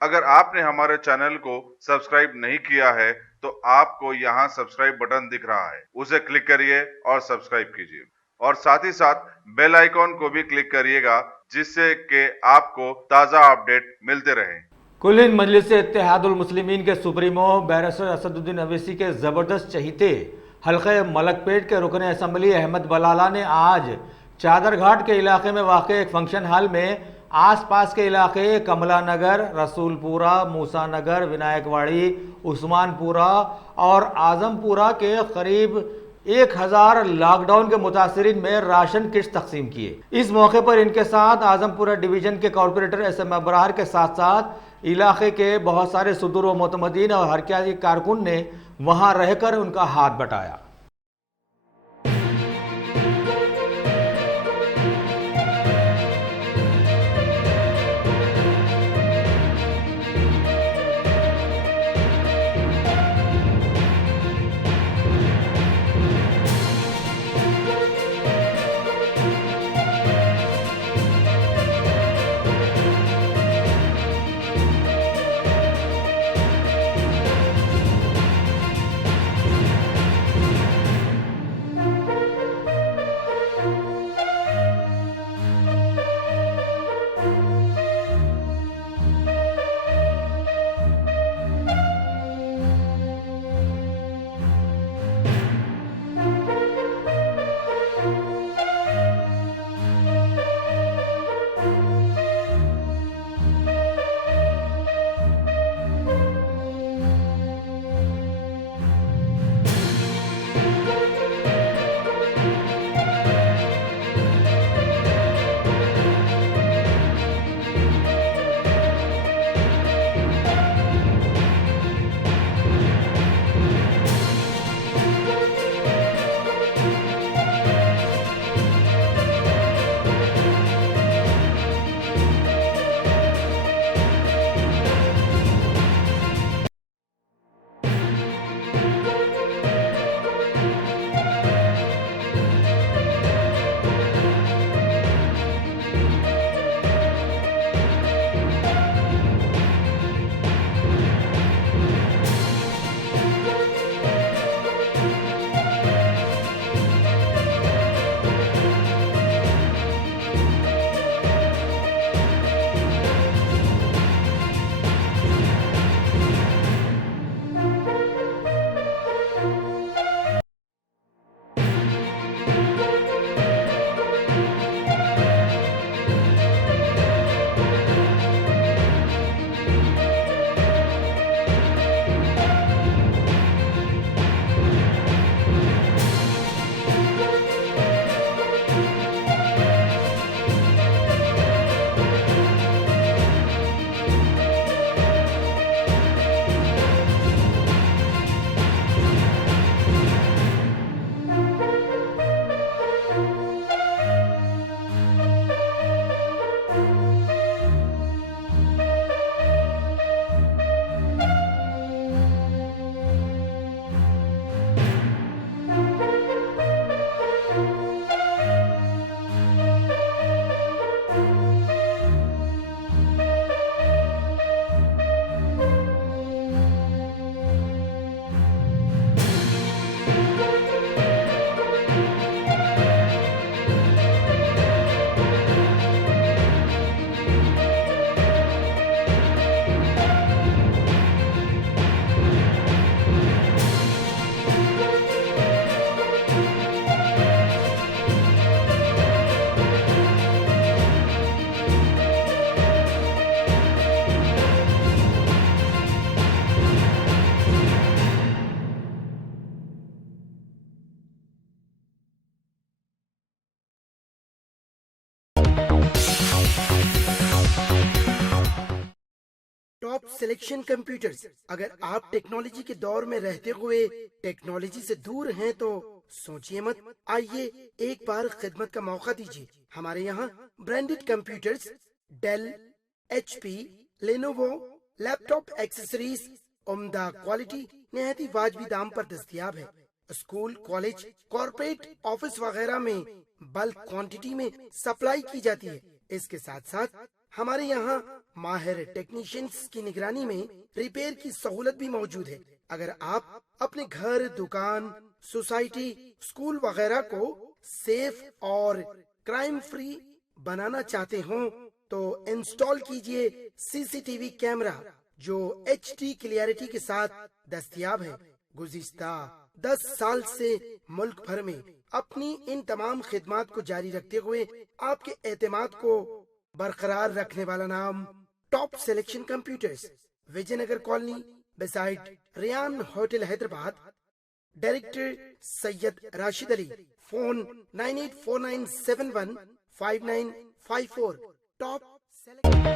अगर आपने हमारे चैनल को सब्सक्राइब नहीं किया है तो आपको यहाँ सब्सक्राइब बटन दिख रहा है, उसे क्लिक करिए और सब्सक्राइब कीजिए और साथ ही साथ बेल आइकॉन को भी क्लिक करिएगा जिससे कि आपको ताज़ा अपडेट मिलते रहें। कुल हिंद मजलिस इत्तेहादुल मुस्लिमीन के सुप्रीमो बैरिस्टर असदुद्दीन अवैसी के ज़बरदस्त चहीते हल्के मलकपेट के रुकन असम्बली अहमद बलाला ने आज चादरघाट के इलाके में वाक़ एक फंक्शन हॉल में आसपास के इलाके कमला नगर, रसूलपुरा, मूसा नगर, विनायकवाड़ी, उस्मानपुरा और आजमपुरा के करीब 1000 लॉकडाउन के मुतासरीन में राशन किट्स तकसीम किए। इस मौके पर इनके साथ आजमपुरा डिवीजन के कॉरपोरेटर SM अबरार के साथ साथ इलाके के बहुत सारे सुदूर व मुतमदीन और हरकियाती कारकुन ने वहां रहकर उनका हाथ बटाया। Top selection computers. अगर आप टेक्नोलॉजी के दौर में रहते हुए टेक्नोलॉजी से दूर हैं तो सोचिए मत, आइए एक बार खिदमत का मौका दीजिए। हमारे यहाँ branded computers Dell, HP, Lenovo, laptop accessories उम्दा क्वालिटी निहायती वाजबी दाम पर दस्तयाब है। स्कूल, कॉलेज, कॉर्पोरेट, ऑफिस वगैरह में बल्क क्वांटिटी में सप्लाई की जाती है। इसके साथ साथ हमारे यहाँ माहिर टेक्नीशियंस की निगरानी में रिपेयर की सहूलत भी मौजूद है। अगर आप अपने घर, दुकान, सोसाइटी, स्कूल वगैरह को सेफ और क्राइम फ्री बनाना चाहते हो तो इंस्टॉल कीजिए सीसीटीवी कैमरा जो HD क्लियरिटी के साथ दस्तयाब है। गुज़िश्ता 10 साल से मुल्क भर में अपनी इन तमाम खिदमात को जारी रखते हुए आपके एतमाद को बरकरार रखने वाला नाम top selection computers, Vijayanagar colony beside Riyan hotel, Hyderabad. Director Syed Rashid Ali. Phone 9849715954। Top selection.